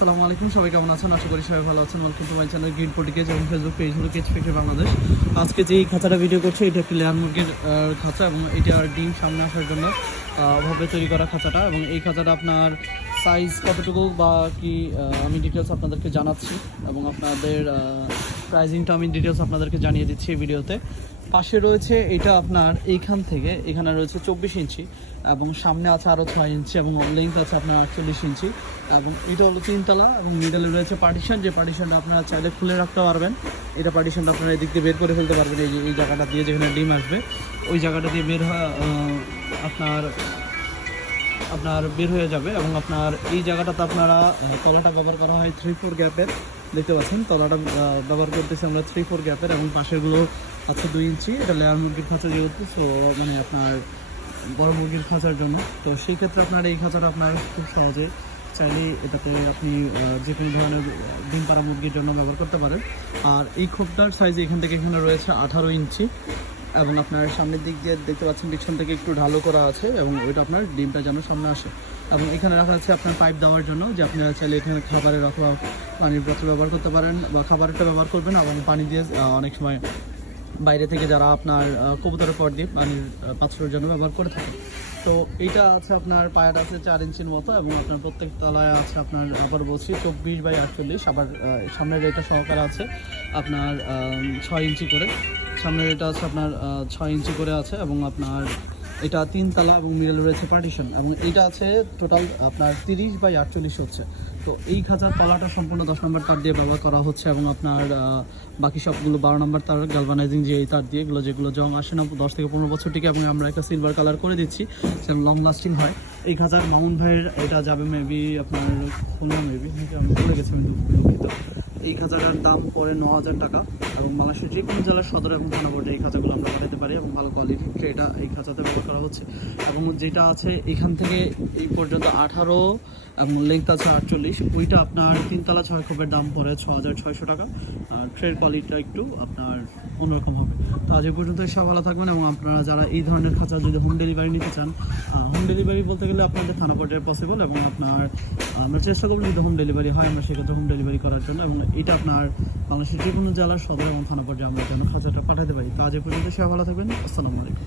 আসসালামু আলাইকুম, সবাই কেমন আছেন? আশা করি সবাই ভালো আছেন। Welcome to my channel green পটিকেজ এবং ফেসবুক পেজ হলো কেচ ফেকে বাংলাদেশ আজকে যে খাঁচাটা ভিডিও করছে, এটা একটি লেয়ার মুরগির খাঁচা এবং এটা ডিম সামনে আসার জন্য ভাবে তৈরি করা খাঁচাটা। এবং এই খাঁচাটা আপনার সাইজ কতটুকু বা কি আমি ডিটেলস আপনাদেরকে জানাচ্ছি এবং আপনাদের প্রাইজিংটা আমি ডিটেলস আপনাদেরকে জানিয়ে দিচ্ছি এই ভিডিওতে। পাশে রয়েছে এটা আপনার এইখান থেকে এখানে রয়েছে চব্বিশ ইঞ্চি এবং সামনে আছে আরও ছয় ইঞ্চি এবং লেন্থ আছে আপনার আটচল্লিশ ইঞ্চি এবং এটা হলো তিনতলা এবং মিডলে রয়েছে পার্টিশন যে পার্টিশনটা আপনারা চাইলে খুলে রাখতে পারবেন। এটা পার্টিশনটা আপনারা এদিক দিয়ে বের করে ফেলতে পারবেন এই যে এই জায়গাটা দিয়ে যেখানে ডিম আসবে ওই জায়গাটা দিয়ে বের আহ, আপনার আপনার বের হয়ে যাবে এবং আপনার এই জায়গাটাতে আপনারা তলাটা ব্যবহার করা হয় থ্রি ফোর গ্যাপের দেখতে পাচ্ছেন? তলাটা ব্যবহার করতেছি আমরা থ্রি ফোর গ্যাপের এবং পাশেরগুলো আছে দুই ইঞ্চি। এটা লেয়ার মুরগির খাঁচা যেহেতু সো মানে আপনার বড় মুরগির খাঁচার জন্য। তো সেই ক্ষেত্রে আপনার এই খাঁচাটা আপনার খুব সহজে চাইলে এটাতে আপনি যে কোনো ধরনের ডিম পাড়া মুরগির জন্য ব্যবহার করতে পারেন। আর এই খোপটার সাইজ এখান থেকে এখানে রয়েছে আঠারো ইঞ্চি। এবং আপনার সামনের দিক দিয়ে দেখতে পাচ্ছেন পিছন থেকে একটু ঢালো করা আছে এবং ওইটা আপনার ডিমটা যেন সামনে আসে। এবং এখানে রাখা আছে আপনার পাইপ দেওয়ার জন্য, যে আপনারা চাইলে এখানে খাবারের অথবা পানির বোতল ব্যবহার করতে পারেন বা খাবারটা ব্যবহার করবেন এবং পানি দিয়ে অনেক সময় বাইরে থেকে যারা আপনার কবুতরের পর দিয়ে পানির পাত্রের জন্য ব্যবহার করে থাকে তো এইটা আছে আপনার পায়াটা আছে চার ইঞ্চির মতো এবং আপনার প্রত্যেক তলায় আছে আপনার আবার বলছি চব্বিশ বাই আটচল্লিশ, আবার সামনের এটা সহকারে আছে আপনার ছয় ইঞ্চি করে। সামনের এটা আছে আপনার ছয় ইঞ্চি করে আছে এবং আপনার এটা তিন তালা এবং মিডলে রয়েছে পার্টিশন এবং এইটা আছে টোটাল আপনার তিরিশ বাই আটচল্লিশ হচ্ছে। তো এই খাঁচার তলাটা সম্পূর্ণ দশ নম্বর তার দিয়ে ব্যবহার করা হচ্ছে এবং আপনার বাকি সবগুলো বারো নম্বর তার গালভানাইজিং যে এই তার দিয়ে এগুলো যেগুলো জং আসে না, দশ থেকে পনেরো বছর টিকে এবং আমরা একটা সিলভার কালার করে দিচ্ছি, যেন লং লাস্টিং হয়। এই খাঁচার মামুন ভাইয়ের, এটা যাবে মেবি আপনার খুলনা মেবি আমি ভুলে গেছি, আমি দুঃখিত। এই খাঁচাটার দাম পড়ে ন হাজার টাকা এবং বাংলাদেশের যে কোনো জেলার সদর এবং থানা বোর্ডে এই খাঁচাগুলো আমরা পাঠাতে পারি এবং ভালো কোয়ালিটির ট্রেটা এই খাঁচাতে ব্যবহার করা হচ্ছে। এবং যেটা আছে এখান থেকে এই পর্যন্ত আঠারো, এবং লেংথ আছে আটচল্লিশ। ওইটা আপনার তিনতলা ছয় খোপের দাম পড়ে ছ হাজার ছয়শো টাকা। আর ট্রের কোয়ালিটিটা একটু আপনার অন্যরকম হবে। তো আজ পর্যন্ত সব ভালো থাকবেন এবং আপনারা যারা এই ধরনের খাঁচা যদি হোম ডেলিভারি নিতে চান হোম ডেলিভারি বলতে গেলে আপনাদের থানা পর্যায়ে পসিবল এবং আপনার, আমরা চেষ্টা করব যদি হোম ডেলিভারি হয়, আমরা সেক্ষেত্রে হোম ডেলিভারি করার জন্য। এবং এটা আপনার বাংলাদেশের যে কোনো জেলার সদর এবং থানা পর্যায়ে আমরা যেন খাজাটা পাঠাতে পারি। তো আজ পর্যন্ত সব ভালো থাকবেন। আসসালামু আলাইকুম।